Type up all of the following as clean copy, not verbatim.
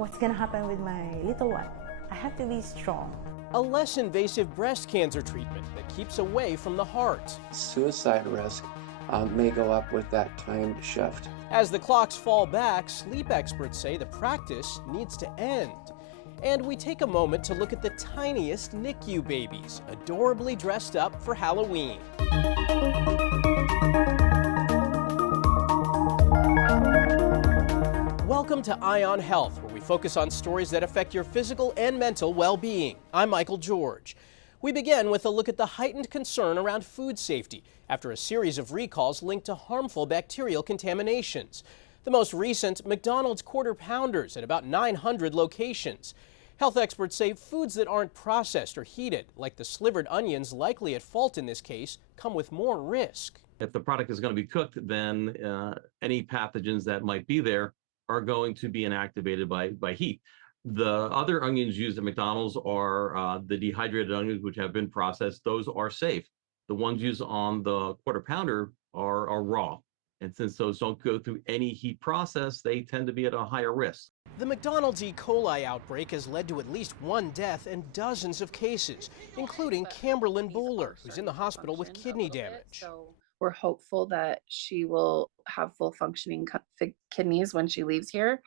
what's gonna happen with my little one? I have to be strong. A less invasive breast cancer treatment that keeps away from the heart. Suicide risk may go up with that time shift. As the clocks fall back, sleep experts say the practice needs to end. And we take a moment to look at the tiniest NICU babies, adorably dressed up for Halloween. Welcome to Ion Health, where we focus on stories that affect your physical and mental well-being. I'm Michael George. We begin with a look at the heightened concern around food safety after a series of recalls linked to harmful bacterial contaminations. The most recent, McDonald's Quarter Pounders at about 900 locations. Health experts say foods that aren't processed or heated, like the slivered onions likely at fault in this case, come with more risk. If the product is going to be cooked, then any pathogens that might be there are going to be inactivated by heat. The other onions used at McDonald's are the dehydrated onions, which have been processed. Those are safe. The ones used on the Quarter Pounder are raw. And since those don't go through any heat process, they tend to be at a higher risk. The McDonald's E. coli outbreak has led to at least one death and dozens of cases, including Camberlyn Bowler, who's in the hospital with kidney damage. So we're hopeful that she will have full functioning kidneys when she leaves here.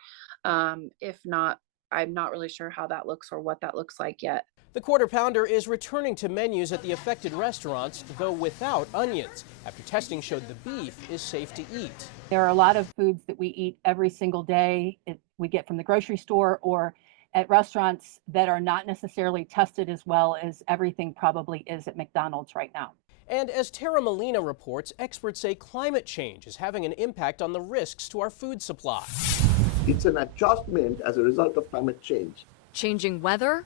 If not, I'm not really sure how that looks or what that looks like yet. The Quarter Pounder is returning to menus at the affected restaurants, though without onions, after testing showed the beef is safe to eat. There are a lot of foods that we eat every single day. We get from the grocery store or at restaurants that are not necessarily tested as well as everything probably is at McDonald's right now. And as Tara Molina reports, experts say climate change is having an impact on the risks to our food supply. It's an adjustment as a result of climate change. Changing weather,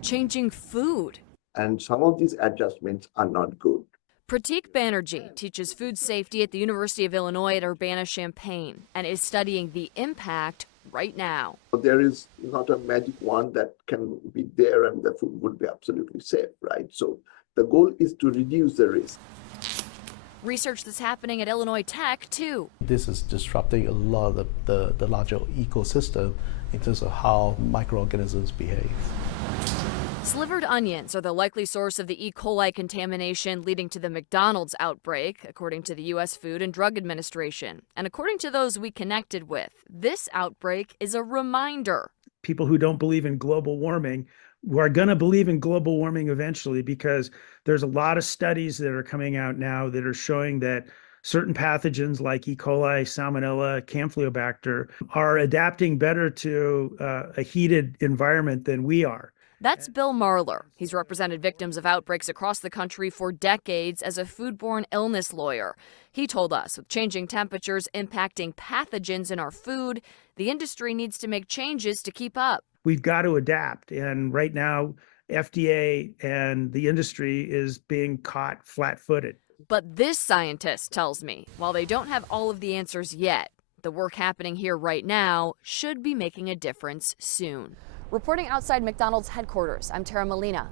changing food. And some of these adjustments are not good. Pratik Banerjee teaches food safety at the University of Illinois at Urbana-Champaign and is studying the impact right now. There is not a magic wand that can be there and the food would be absolutely safe, right? So the goal is to reduce the risk. Research that's happening at Illinois Tech, too. This is disrupting a lot of the larger ecosystem in terms of how microorganisms behave. Slivered onions are the likely source of the E. coli contamination leading to the McDonald's outbreak, according to the U.S. Food and Drug Administration. And according to those we connected with, this outbreak is a reminder. People who don't believe in global warming are going to believe in global warming eventually, because there's a lot of studies that are coming out now that are showing that certain pathogens like E. coli, Salmonella, Campylobacter are adapting better to a heated environment than we are. That's Bill Marler. He's represented victims of outbreaks across the country for decades as a foodborne illness lawyer. He told us with changing temperatures impacting pathogens in our food, the industry needs to make changes to keep up. We've got to adapt. And right now, FDA and the industry is being caught flat-footed. But this scientist tells me, while they don't have all of the answers yet, the work happening here right now should be making a difference soon. Reporting outside McDonald's headquarters, I'm Tara Molina,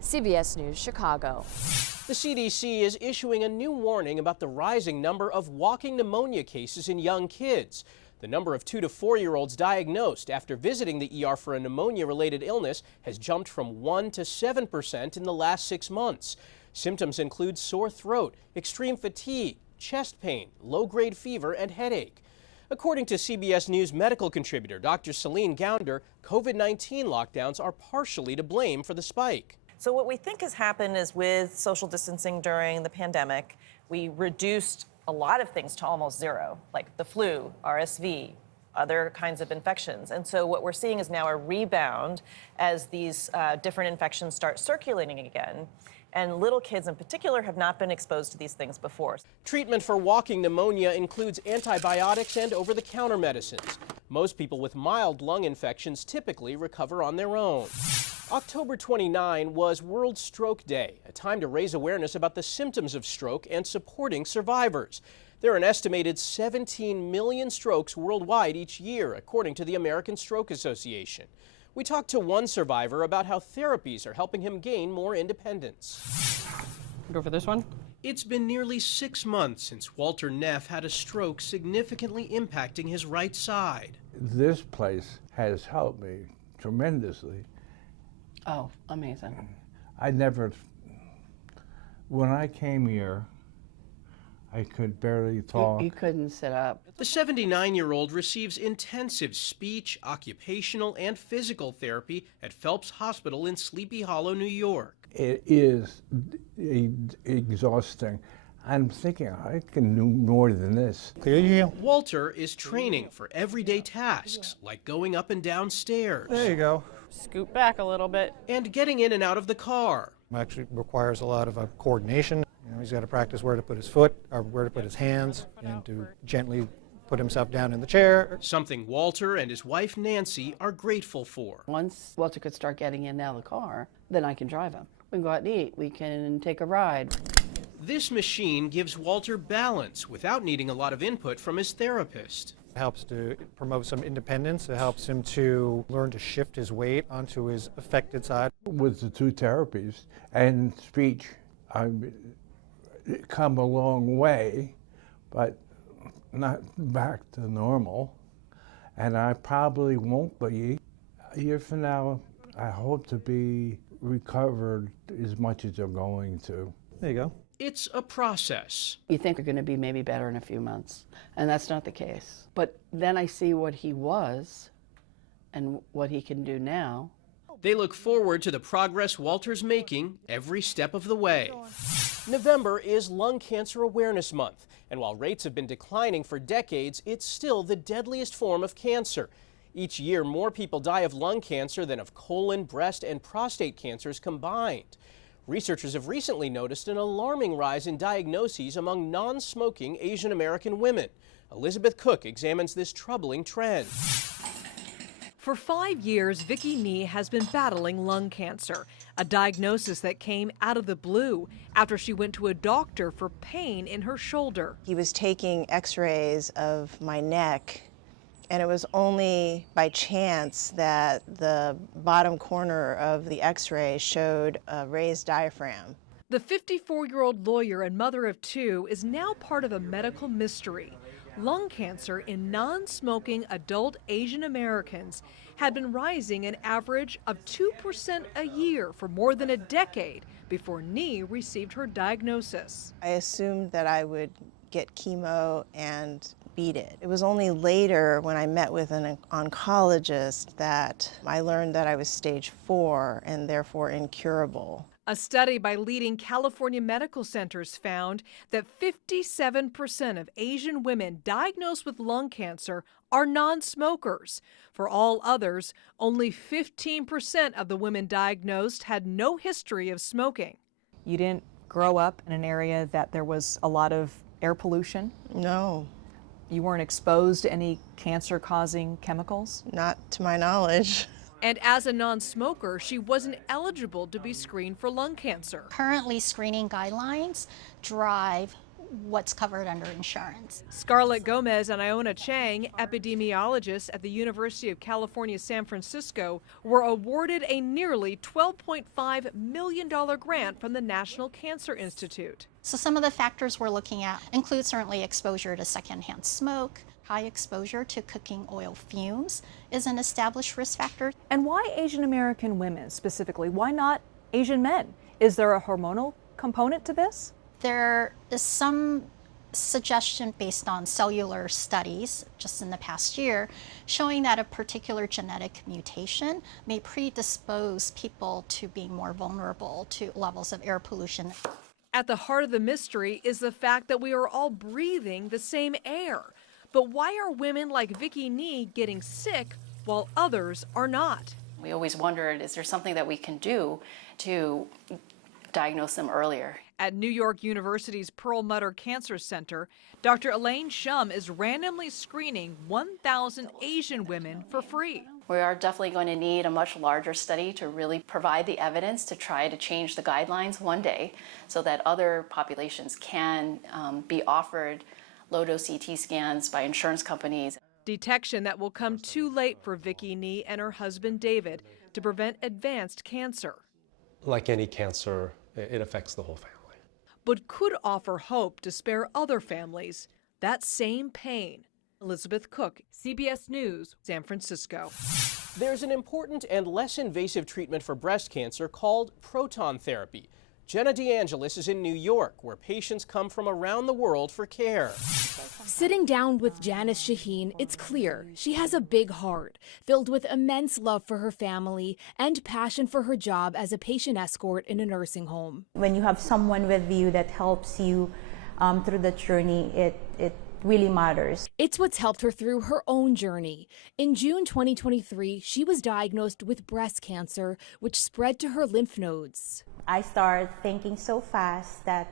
CBS News, Chicago. The CDC is issuing a new warning about the rising number of walking pneumonia cases in young kids. The number of 2 to 4-year-olds diagnosed after visiting the ER for a pneumonia-related illness has jumped from 1% to 7% in the last 6 months. Symptoms include sore throat, extreme fatigue, chest pain, low-grade fever, and headache. According to CBS News medical contributor Dr. Celine Gounder, COVID-19 lockdowns are partially to blame for the spike. So what we think has happened is with social distancing during the pandemic, we reduced a lot of things to almost zero, like the flu, RSV, other kinds of infections. And so what we're seeing is now a rebound as these different infections start circulating again. And little kids in particular have not been exposed to these things before. Treatment for walking pneumonia includes antibiotics and over-the-counter medicines. Most people with mild lung infections typically recover on their own. October 29 was World Stroke Day, a time to raise awareness about the symptoms of stroke and supporting survivors. There are an estimated 17 million strokes worldwide each year, according to the American Stroke Association. We talked to one survivor about how therapies are helping him gain more independence. Go for this one. It's been nearly 6 months since Walter Neff had a stroke significantly impacting his right side. This place has helped me tremendously. Oh, amazing. When I came here, I could barely talk. You couldn't sit up. The 79-year-old receives intensive speech, occupational, and physical therapy at Phelps Hospital in Sleepy Hollow, New York. It is exhausting. I'm thinking I can do more than this. Walter is training for everyday tasks like going up and down stairs. There you go. Scoot back a little bit. And getting in and out of the car. Actually requires a lot of coordination. He's got to practice where to put his foot, or where to put his hands, and to gently put himself down in the chair. Something Walter and his wife Nancy are grateful for. Once Walter could start getting in and out of the car, then I can drive him. We can go out and eat. We can take a ride. This machine gives Walter balance without needing a lot of input from his therapist. It helps to promote some independence. It helps him to learn to shift his weight onto his affected side. With the 2 therapies and speech, I've come a long way, but not back to normal. And I probably won't be. A year from now, I hope to be recovered as much as I'm going to. There you go. It's a process. You think you're going to be maybe better in a few months, and that's not the case. But then I see what he was and what he can do now. They look forward to the progress Walter's making every step of the way. November is Lung Cancer Awareness Month, and while rates have been declining for decades, it's still the deadliest form of cancer. Each year, more people die of lung cancer than of colon, breast, and prostate cancers combined. Researchers have recently noticed an alarming rise in diagnoses among non-smoking Asian American women. Elizabeth Cook examines this troubling trend. For 5 years, Vicki Nee has been battling lung cancer, a diagnosis that came out of the blue after she went to a doctor for pain in her shoulder. He was taking x-rays of my neck, and it was only by chance that the bottom corner of the x-ray showed a raised diaphragm. The 54-year-old lawyer and mother of 2 is now part of a medical mystery. Lung cancer in non-smoking adult Asian Americans had been rising an average of 2% a year for more than a decade before Nee received her diagnosis. I assumed that I would get chemo and beat it. It was only later when I met with an oncologist that I learned that I was stage 4 and therefore incurable. A study by leading California medical centers found that 57% of Asian women diagnosed with lung cancer are non-smokers. For all others, only 15% of the women diagnosed had no history of smoking. You didn't grow up in an area that there was a lot of air pollution? No. You weren't exposed to any cancer-causing chemicals? Not to my knowledge. And as a non-smoker, she wasn't eligible to be screened for lung cancer. Currently, screening guidelines drive what's covered under insurance. Scarlett Gomez and Iona Chang, epidemiologists at the University of California, San Francisco, were awarded a nearly $12.5 million grant from the National Cancer Institute. So some of the factors we're looking at include certainly exposure to secondhand smoke. High exposure to cooking oil fumes is an established risk factor. And why Asian American women specifically? Why not Asian men? Is there a hormonal component to this? There is some suggestion based on cellular studies just in the past year showing that a particular genetic mutation may predispose people to being more vulnerable to levels of air pollution. At the heart of the mystery is the fact that we are all breathing the same air. But why are women like Vicki Nee getting sick while others are not? We always wondered, is there something that we can do to diagnose them earlier? At New York University's Perlmutter Cancer Center, Dr. Elaine Shum is randomly screening 1,000 Asian women for free. We are definitely going to need a much larger study to really provide the evidence to try to change the guidelines one day so that other populations can be offered low-dose CT scans by insurance companies. Detection that will come too late for Vicki Nee and her husband David to prevent advanced cancer. Like any cancer, it affects the whole family. but could offer hope to spare other families that same pain. Elizabeth Cook, CBS News, San Francisco. There's an important and less invasive treatment for breast cancer called proton therapy. Jenna DeAngelis is in New York, where patients come from around the world for care. Sitting down with Janice Shaheen, it's clear she has a big heart, filled with immense love for her family and passion for her job as a patient escort in a nursing home. When you have someone with you that helps you through the journey, it really matters. It's what's helped her through her own journey. In June 2023, she was diagnosed with breast cancer, which spread to her lymph nodes. I started thinking so fast that,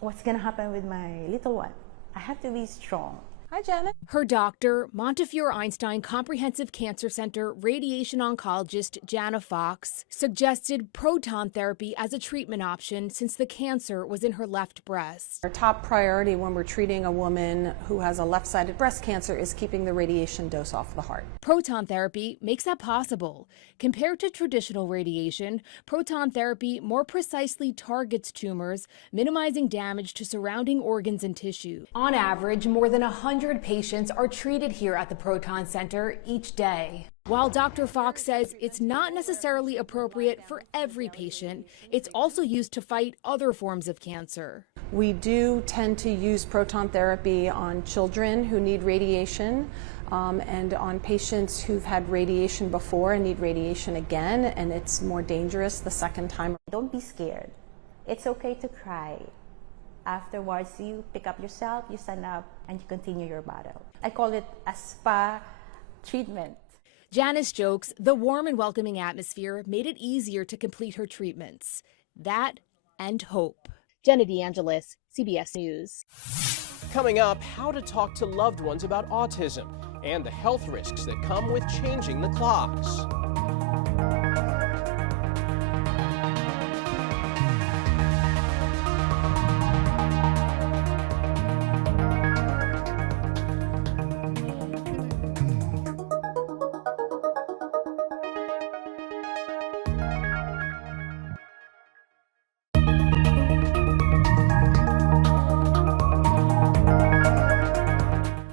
what's going to happen with my little one? I have to be strong. Hi, Janet. Her doctor, Montefiore Einstein Comprehensive Cancer Center radiation oncologist Jana Fox, suggested proton therapy as a treatment option since the cancer was in her left breast. Our top priority when we're treating a woman who has a left-sided breast cancer is keeping the radiation dose off the heart. Proton therapy makes that possible. Compared to traditional radiation, proton therapy more precisely targets tumors, minimizing damage to surrounding organs and tissue. On average, more than 100 patients are treated here at the Proton Center each day. While Dr. Fox says it's not necessarily appropriate for every patient, it's also used to fight other forms of cancer. We do tend to use proton therapy on children who need radiation and on patients who've had radiation before and need radiation again, and it's more dangerous the second time. Don't be scared. It's okay to cry. Afterwards, you pick up yourself, you stand up, and you continue your battle. I call it a spa treatment. Janice jokes the warm and welcoming atmosphere made it easier to complete her treatments. That and hope. Jenna DeAngelis, CBS News. Coming up, how to talk to loved ones about autism and the health risks that come with changing the clocks.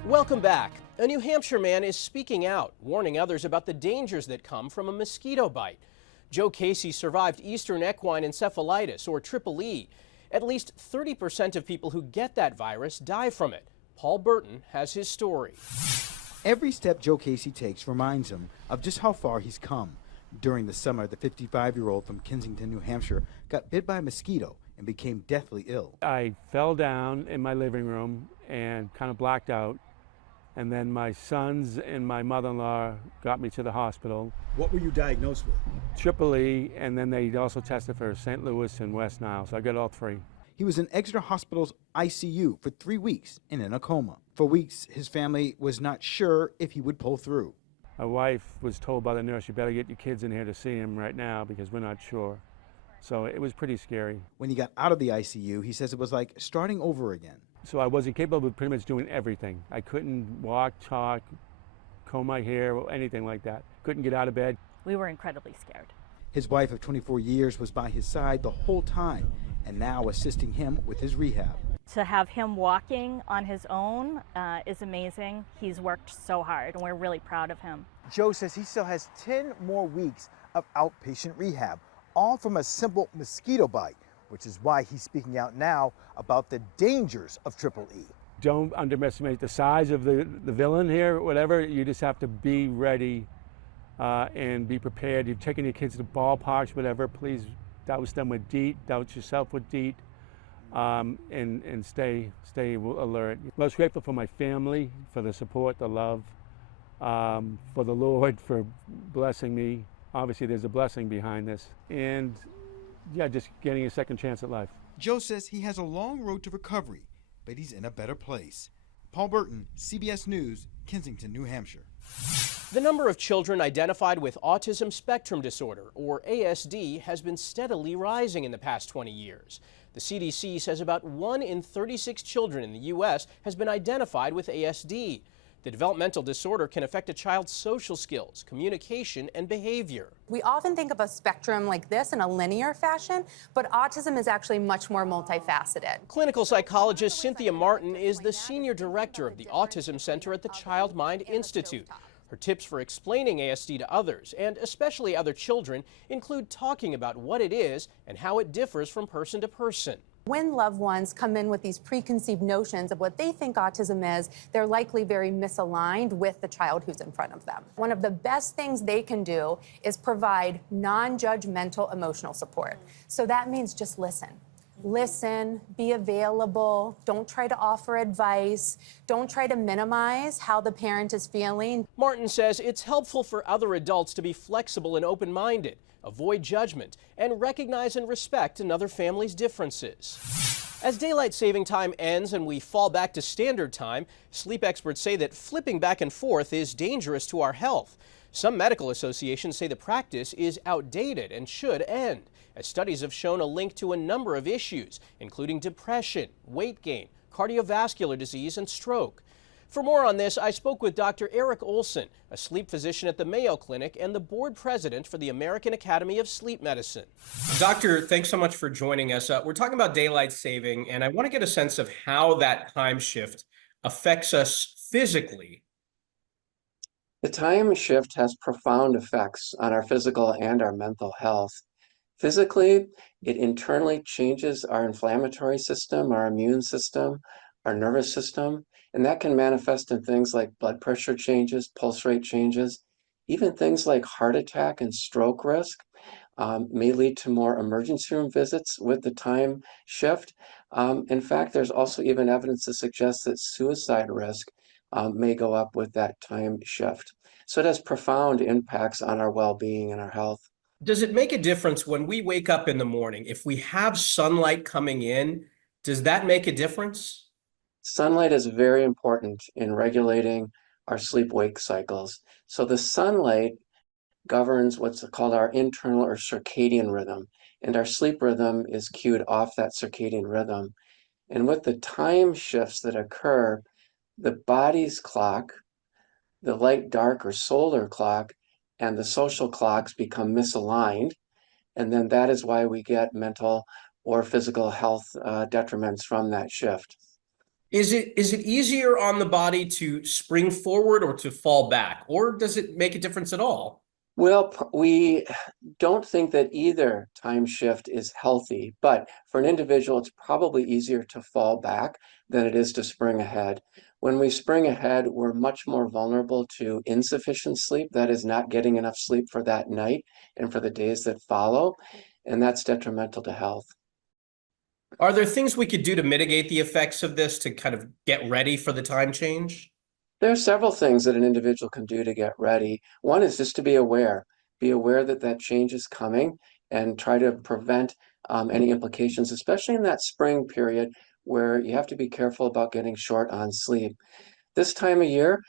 Welcome back. A New Hampshire man is speaking out, warning others about the dangers that come from a mosquito bite. Joe Casey survived Eastern equine encephalitis, or Triple E. At least 30% of people who get that virus die from it. Paul Burton has his story. Every step Joe Casey takes reminds him of just how far he's come. During the summer, the 55-year-old from Kensington, New Hampshire, got bit by a mosquito and became deathly ill. I fell down in my living room and kind of blacked out. And then my sons and my mother-in-law got me to the hospital. What were you diagnosed with? Triple E, and then they also tested for St. Louis and West Nile, so I got all three. He was in Exeter Hospital's ICU for 3 weeks and in a coma. For weeks, his family was not sure if he would pull through. My wife was told by the nurse, you better get your kids in here to see him right now because we're not sure. So it was pretty scary. When he got out of the ICU, he says it was like starting over again. So I wasn't capable of pretty much doing everything. I couldn't walk, talk, comb my hair, or anything like that. Couldn't get out of bed. We were incredibly scared. His wife of 24 years was by his side the whole time and now assisting him with his rehab. To have him walking on his own is amazing. He's worked so hard and we're really proud of him. Joe says he still has 10 more weeks of outpatient rehab, all from a simple mosquito bite, which is why he's speaking out now about the dangers of Triple E. Don't underestimate the size of the villain here, or whatever. You just have to be ready and be prepared. You're taking your kids to ballparks, whatever. Please douse them with DEET, douse yourself with DEET, and stay alert. Most grateful for my family, for the support, the love, for the Lord for blessing me. Obviously, there's a blessing behind this. And yeah, just getting a second chance at life. Joe says he has a long road to recovery, but he's in a better place. Paul Burton, CBS News, Kensington, New Hampshire. The number of children identified with autism spectrum disorder, or ASD, has been steadily rising in the past 20 years. The CDC says about 1 in 36 children in the U.S. has been identified with ASD. The developmental disorder can affect a child's social skills, communication, and behavior. We often think of a spectrum like this in a linear fashion, but autism is actually much more multifaceted. Clinical psychologist Cynthia Martin is the senior director of the Autism Center at the Child Mind Institute. Her tips for explaining ASD to others, and especially other children, include talking about what it is and how it differs from person to person. When loved ones come in with these preconceived notions of what they think autism is, they're likely very misaligned with the child who's in front of them. One of the best things they can do is provide non-judgmental emotional support. So that means just listen. Listen, be available, don't try to offer advice, don't try to minimize how the parent is feeling. Martin says it's helpful for other adults to be flexible and open-minded, avoid judgment, and recognize and respect another family's differences. As daylight saving time ends and we fall back to standard time, sleep experts say that flipping back and forth is dangerous to our health. Some medical associations say the practice is outdated and should end, as studies have shown a link to a number of issues, including depression, weight gain, cardiovascular disease, and stroke. For more on this, I spoke with Dr. Eric Olson, a sleep physician at the Mayo Clinic and the board president for the American Academy of Sleep Medicine. Doctor, thanks so much for joining us. We're talking about daylight saving, and I want to get a sense of how that time shift affects us physically. The time shift has profound effects on our physical and our mental health. Physically, it internally changes our inflammatory system, our immune system, our nervous system, and that can manifest in things like blood pressure changes, pulse rate changes, even things like heart attack and stroke risk. May lead to more emergency room visits with the time shift. In fact, there's also even evidence to suggest that suicide risk may go up with that time shift. So it has profound impacts on our well-being and our health. Does it make a difference when we wake up in the morning? If we have sunlight coming in, does that make a difference? Sunlight is very important in regulating our sleep-wake cycles. So the sunlight governs what's called our internal or circadian rhythm, and our sleep rhythm is cued off that circadian rhythm. And with the time shifts that occur, the body's clock, the light, dark, or solar clock, and the social clocks become misaligned, and then that is why we get mental or physical health detriments from that shift. Is it easier on the body to spring forward or to fall back, or does it make a difference at all? Well, we don't think that either time shift is healthy, but for an individual, it's probably easier to fall back than it is to spring ahead. When we spring ahead, we're much more vulnerable to insufficient sleep, that is not getting enough sleep for that night and for the days that follow, and that's detrimental to health. Are there things we could do to mitigate the effects of this to kind of get ready for the time change? There are several things that an individual can do to get ready. One is just to be aware that that change is coming and try to prevent any implications, especially in that spring period where you have to be careful about getting short on sleep. This time of year,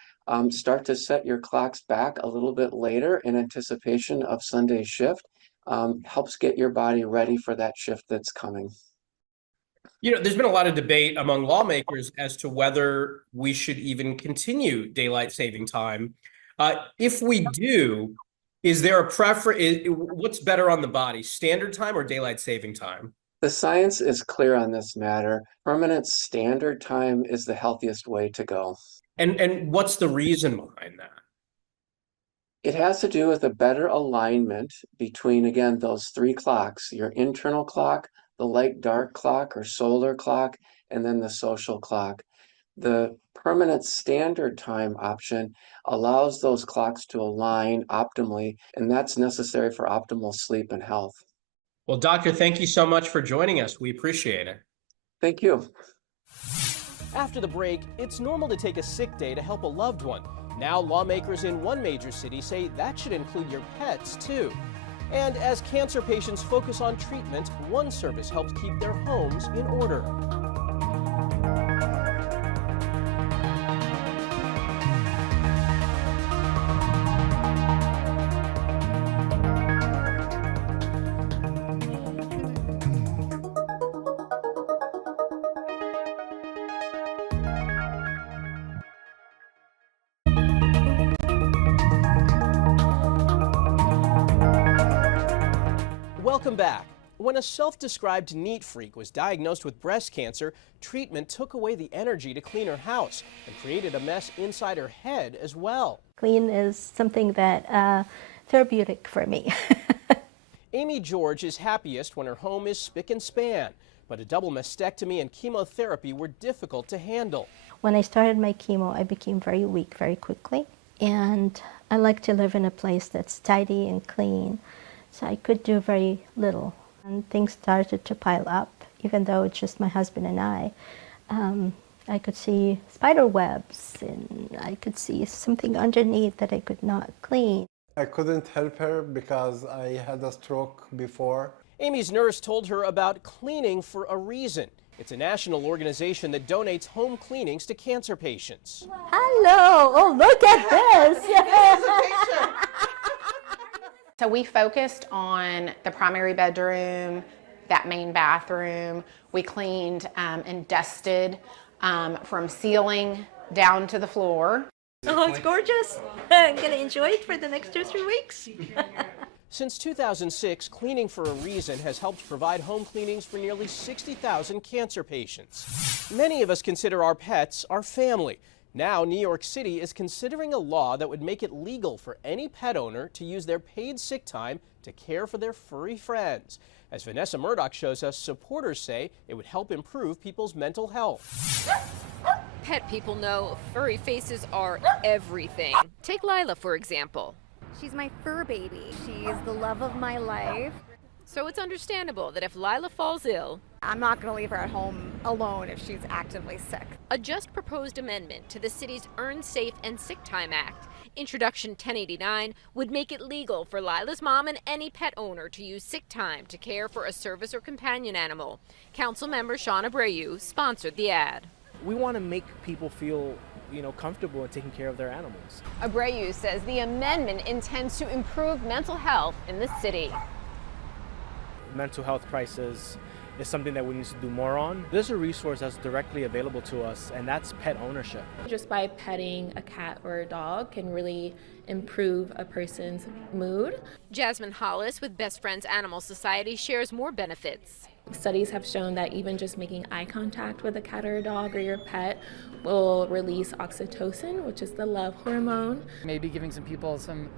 start to set your clocks back a little bit later in anticipation of Sunday's shift. Helps get your body ready for that shift that's coming. You know, there's been a lot of debate among lawmakers as to whether we should even continue daylight saving time. If we do, is there a preference? What's better on the body, standard time or daylight saving time? The science is clear on this matter. Permanent standard time is the healthiest way to go. And what's the reason behind that? It has to do with a better alignment between, again, those three clocks, your internal clock, the light-dark clock or solar clock, and then the social clock. The permanent standard time option allows those clocks to align optimally, and that's necessary for optimal sleep and health. Well, doctor, thank you so much for joining us. We appreciate it. Thank you. After the break, it's normal to take a sick day to help a loved one. Now, lawmakers in one major city say that should include your pets, too. And as cancer patients focus on treatment, one service helps keep their homes in order. Welcome back. When a self-described neat freak was diagnosed with breast cancer, treatment took away the energy to clean her house and created a mess inside her head as well. Clean is something that therapeutic for me. Amy George is happiest when her home is spick and span, but a double mastectomy and chemotherapy were difficult to handle. When I started my chemo, I became very weak very quickly, and I like to live in a place that's tidy and clean, so I could do very little. And things started to pile up, even though it's just my husband and I. I could see spider webs, and I could see something underneath that I could not clean. I couldn't help her because I had a stroke before. Amy's nurse told her about Cleaning for a Reason. It's a national organization that donates home cleanings to cancer patients. Hello! Oh, look at this! So we focused on the primary bedroom, that main bathroom. We cleaned and dusted from ceiling down to the floor. Oh, it's gorgeous. I'm going to enjoy it for the next 2 or 3 weeks. Since 2006, Cleaning for a Reason has helped provide home cleanings for nearly 60,000 cancer patients. Many of us consider our pets our family. Now, New York City is considering a law that would make it legal for any pet owner to use their paid sick time to care for their furry friends. As Vanessa Murdoch shows us, supporters say it would help improve people's mental health. Pet people know furry faces are everything. Take Lila, for example. She's my fur baby. She's the love of my life. So it's understandable that if Lila falls ill, I'm not going to leave her at home alone if she's actively sick. A just proposed amendment to the city's Earn Safe and Sick Time Act, Introduction 1089, would make it legal for Lila's mom and any pet owner to use sick time to care for a service or companion animal. Councilmember Sean Abreu sponsored the ad. We want to make people feel comfortable in taking care of their animals. Abreu says the amendment intends to improve mental health in the city. Mental health crisis is something that we need to do more on. There's a resource that's directly available to us, and that's pet ownership. Just by petting a cat or a dog can really improve a person's mood. Jasmine Hollis with Best Friends Animal Society shares more benefits. Studies have shown that even just making eye contact with a cat or a dog or your pet will release oxytocin, which is the love hormone. Maybe giving some people some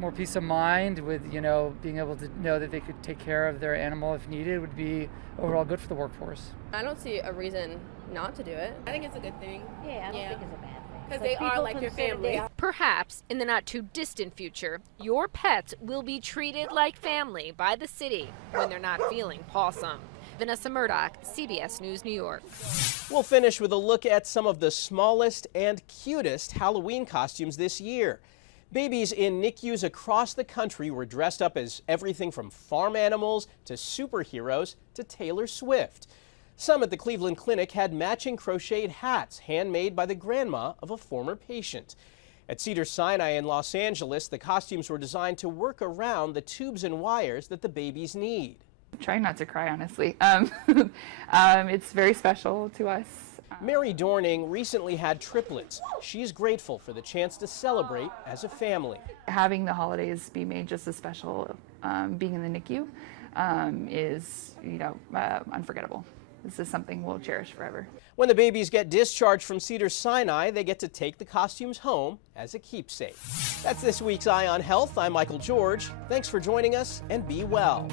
more peace of mind with, being able to know that they could take care of their animal if needed would be overall good for the workforce. I don't see a reason not to do it. I think it's a good thing. Yeah, I don't think it's a bad thing. Because they are like your family. Perhaps in the not too distant future, your pets will be treated like family by the city when they're not feeling pawsome. Vanessa Murdoch, CBS News, New York. We'll finish with a look at some of the smallest and cutest Halloween costumes this year. Babies in NICUs across the country were dressed up as everything from farm animals to superheroes to Taylor Swift. Some at the Cleveland Clinic had matching crocheted hats handmade by the grandma of a former patient. At Cedars-Sinai in Los Angeles, the costumes were designed to work around the tubes and wires that the babies need. Try not to cry, honestly. It's very special to us. Mary Dorning recently had triplets. She's grateful for the chance to celebrate as a family. Having the holidays be made just as special, being in the NICU, is, unforgettable. This is something we'll cherish forever. When the babies get discharged from Cedars-Sinai, they get to take the costumes home as a keepsake. That's this week's Eye on Health. I'm Michael George. Thanks for joining us, and be well.